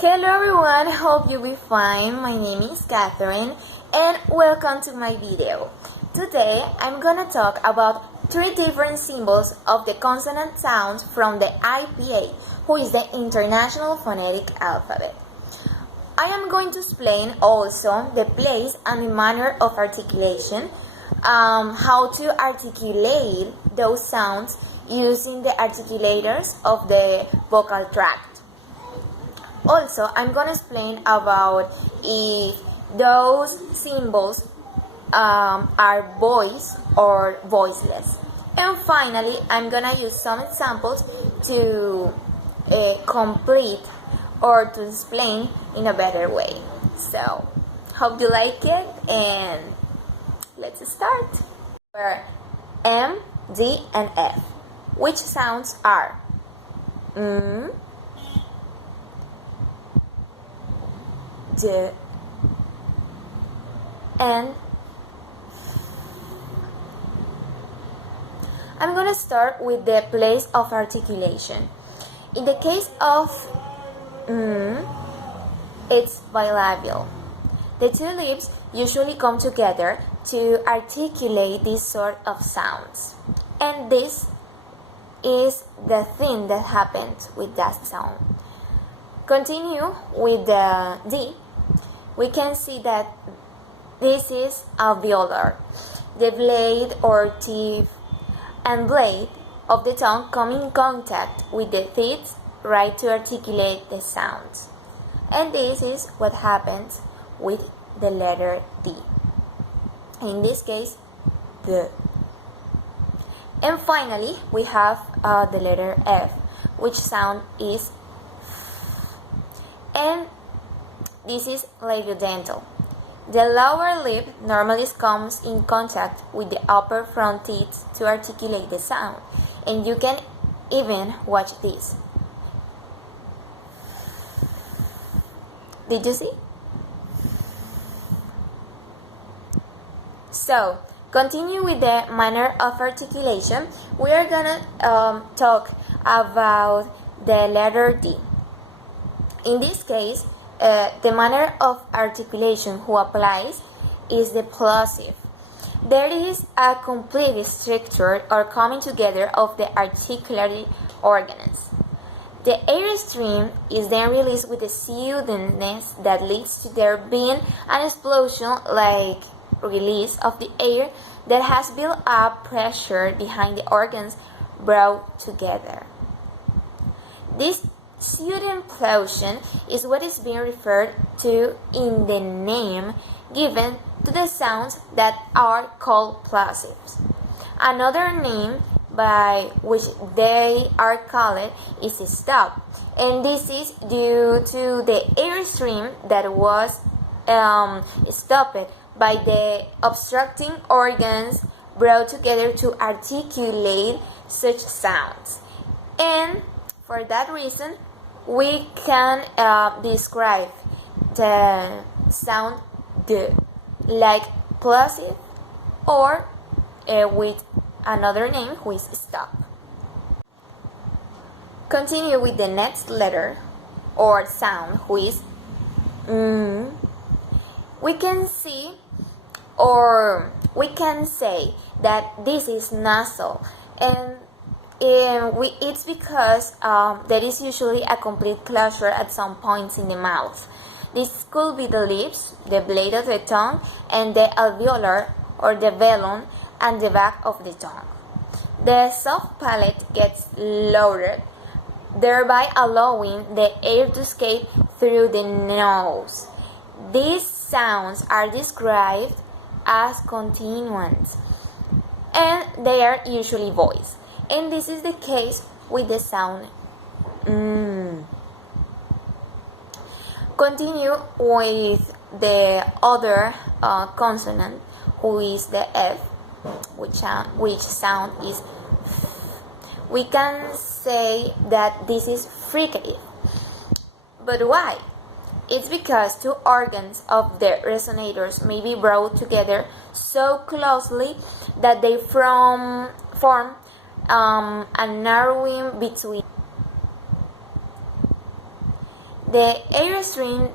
Hello everyone, hope you'll be fine. My name is Katherin and welcome to my video. Today I'm gonna talk about three different symbols of the consonant sounds from the IPA, who is the International Phonetic Alphabet. I am going to explain also the place and the manner of articulation, how to articulate those sounds using the articulators of the vocal tract. Also, I'm going to explain about if those symbols are voice or voiceless. And finally, I'm going to use some examples to complete or to explain in a better way. So, hope you like it and let's start. For M, D, and F, which sounds are D, and I'm going to start with the place of articulation. In the case of it's bilabial. The two lips usually come together to articulate this sort of sounds. And this is the thing that happens with that sound. Continue with the D. We can see that this is alveolar. The blade or teeth and blade of the tongue come in contact with the teeth right to articulate the sounds. And this is what happens with the letter D. In this case, the. And finally, we have the letter F, which sound is and this is labiodental. The lower lip normally comes in contact with the upper front teeth to articulate the sound, and you can even watch this. Did you see? So, continue with the manner of articulation. We are gonna talk about the letter D. In this case, the manner of articulation who applies is the plosive. There is a complete structure or coming together of the articulatory organs. The air stream is then released with a suddenness that leads to there being an explosion like release of the air that has built up pressure behind the organs brought together. This sudden implosion is what is being referred to in the name given to the sounds that are called plosives. Another name by which they are called is stop, and this is due to the airstream that was stopped by the obstructing organs brought together to articulate such sounds. And for that reason, we can describe the sound D like plosive or with another name who is stop. Continue with the next letter or sound who is we can see or we can say that this is nasal, and it's because there is usually a complete closure at some points in the mouth. This could be the lips, the blade of the tongue, and the alveolar or the velum and the back of the tongue. The soft palate gets lowered, thereby allowing the air to escape through the nose. These sounds are described as continuants, and they are usually voiced. And this is the case with the sound Continue with the other consonant, who is the F, which sound is we can say that this is fricative. But why? It's because two organs of the resonators may be brought together so closely that they form a narrowing between. The airstream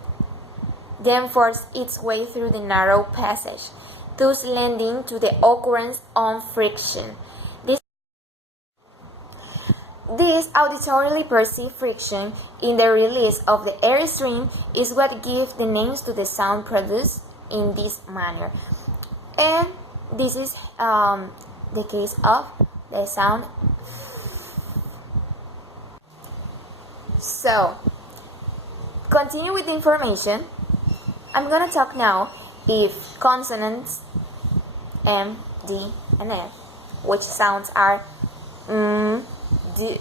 then forces its way through the narrow passage, thus leading to the occurrence of friction. This auditorily perceived friction in the release of the airstream is what gives the names to the sound produced in this manner. And this is the case of the sound. So, continue with the information. I'm gonna talk now if consonants M, D, and F, which sounds are D,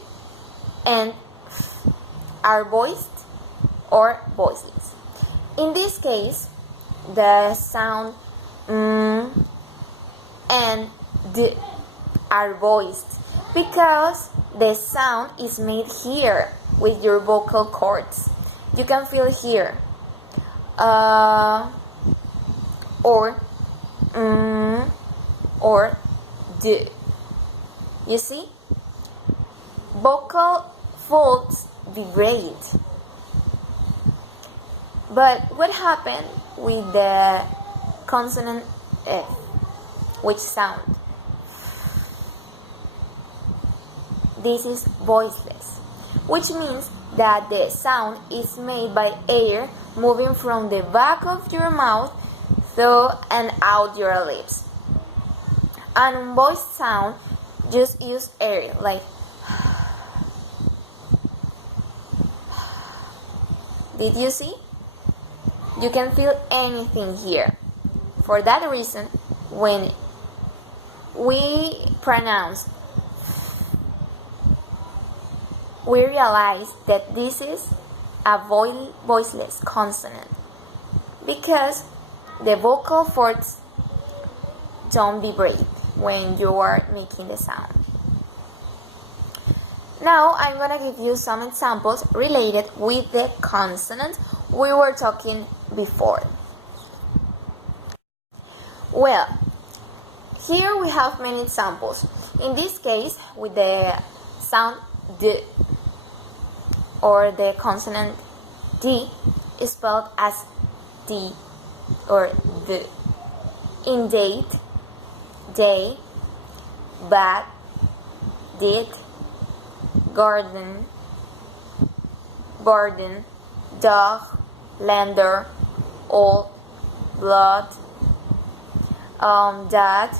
and F, are voiced or voiceless. In this case, the sound and D are voiced because the sound is made here with your vocal cords. You can feel here, or D. You see? Vocal folds vibrate. But what happened with the consonant F? Which sound? This is voiceless, which means that the sound is made by air moving from the back of your mouth through and out your lips. An unvoiced sound just use air, like did you see? You can feel anything here. For that reason, when we pronounce, we realize that this is a voiceless consonant because the vocal cords don't vibrate when you are making the sound. Now I'm gonna give you some examples related with the consonants we were talking before. Well, here we have many examples. In this case, with the sound D, or the consonant D is spelled as D or D. In date, day, bat, did, garden, burden, dog, lander, old, blood, dad,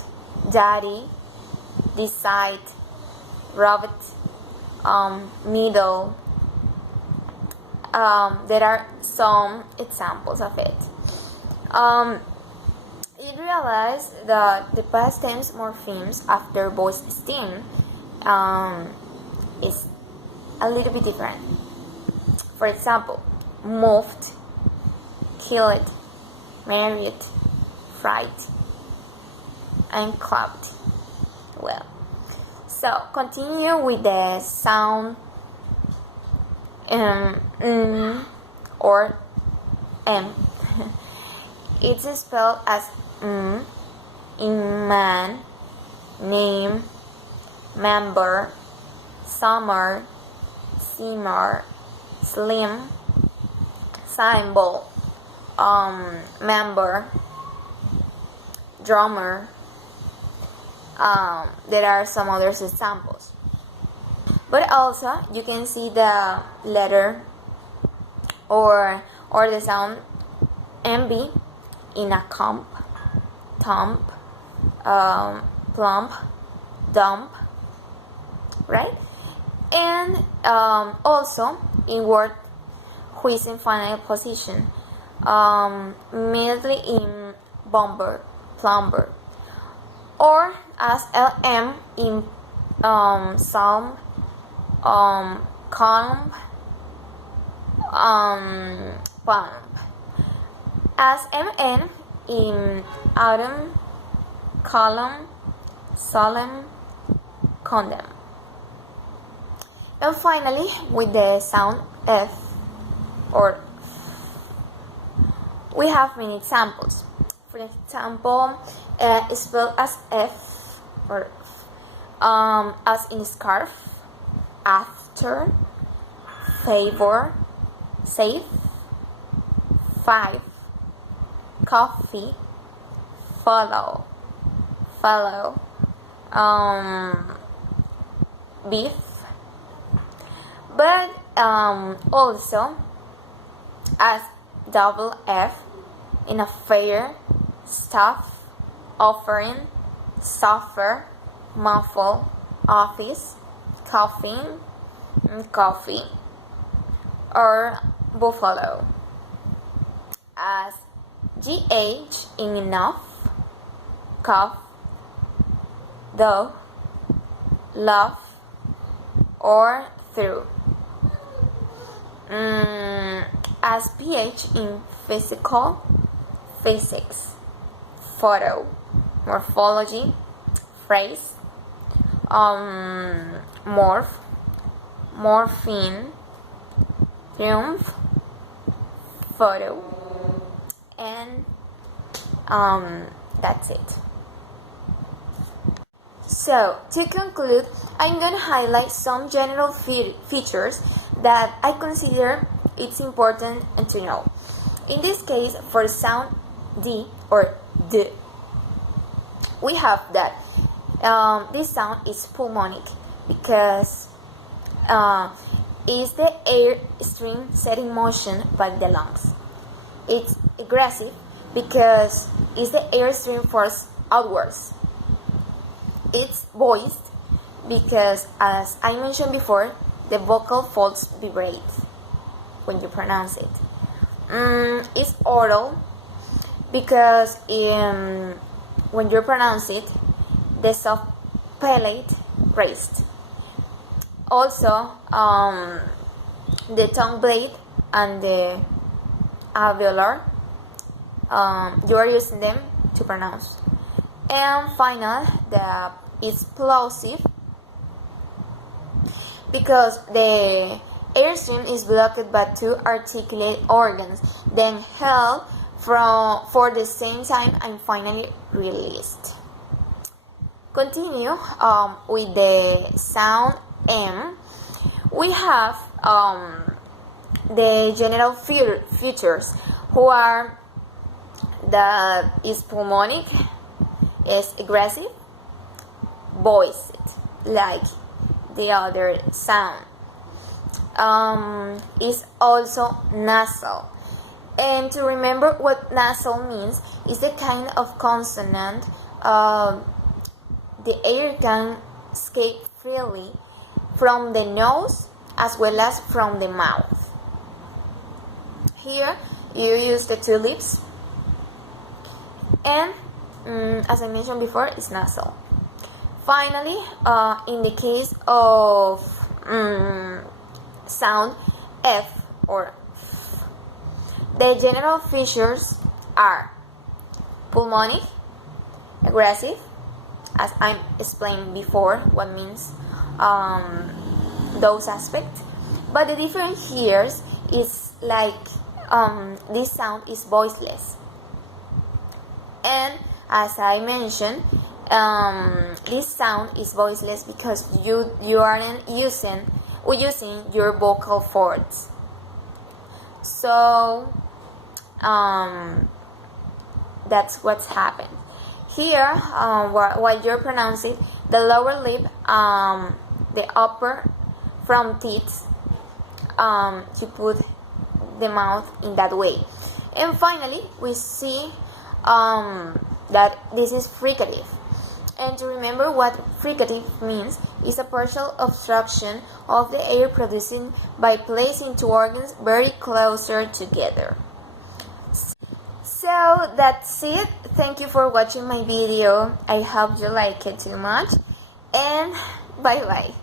daddy, decide, rabbit, middle. There are some examples of it. You realize that the past tense morphemes after voice stem is a little bit different. For example, moved, killed, married, fright, and clapped. Well, so continue with the sound or M. It's spelled as in man, name, member, summer, simmer, slim, symbol, member, drummer. There are some other examples, but also you can see the letter or the sound MB in a comp, thump, plump, dump, right? And also in word who is in final position, immediately in bomber, plumber, or as LM in psalm, column, pump, as MN in autumn, column, solemn, condemn. And finally, with the sound F or we have many examples. For example, spelled as F or as in scarf, after, favor, safe, 5, coffee, follow, beef, but also as double F in affair, stuff, offering, suffer, muffle, office, coughing, coffee, or buffalo, as GH in enough, cough, though, love, or through, as PH in physical, physics, photo, morphology, phrase, morph, morphine, triumph, photo, and that's it. So, to conclude, I'm going to highlight some general features that I consider it's important to know. In this case, for sound D or D, we have that this sound is pulmonic because is the air stream set in motion by the lungs. It's aggressive because it's the air stream forced outwards. It's voiced because, as I mentioned before, the vocal folds vibrate when you pronounce it. It's oral because when you pronounce it, the soft palate raised. Also, the tongue blade and the alveolar, you are using them to pronounce. And final, it's plosive because the airstream is blocked by two articulate organs, then held for the same time and finally released. Continue with the sound M. We have the general features who are that is pulmonic, is aggressive, voiced like the other sound, is also nasal. And to remember what nasal means, is the kind of consonant the air can escape freely from the nose as well as from the mouth. Here you use the two lips, and as I mentioned before, it's nasal. Finally, in the case of sound F or F, the general features are pulmonic, aggressive, as I explained before what means those aspects, but the difference here is like this sound is voiceless, and as I mentioned, this sound is voiceless because you aren't using your vocal cords. So that's what's happened here. While you're pronouncing the lower lip, the upper from teeth, you put the mouth in that way. And finally, we see that this is fricative. And to remember what fricative means, is a partial obstruction of the air produced by placing two organs very closer together. So that's it. Thank you for watching my video. I hope you like it too much, and bye bye.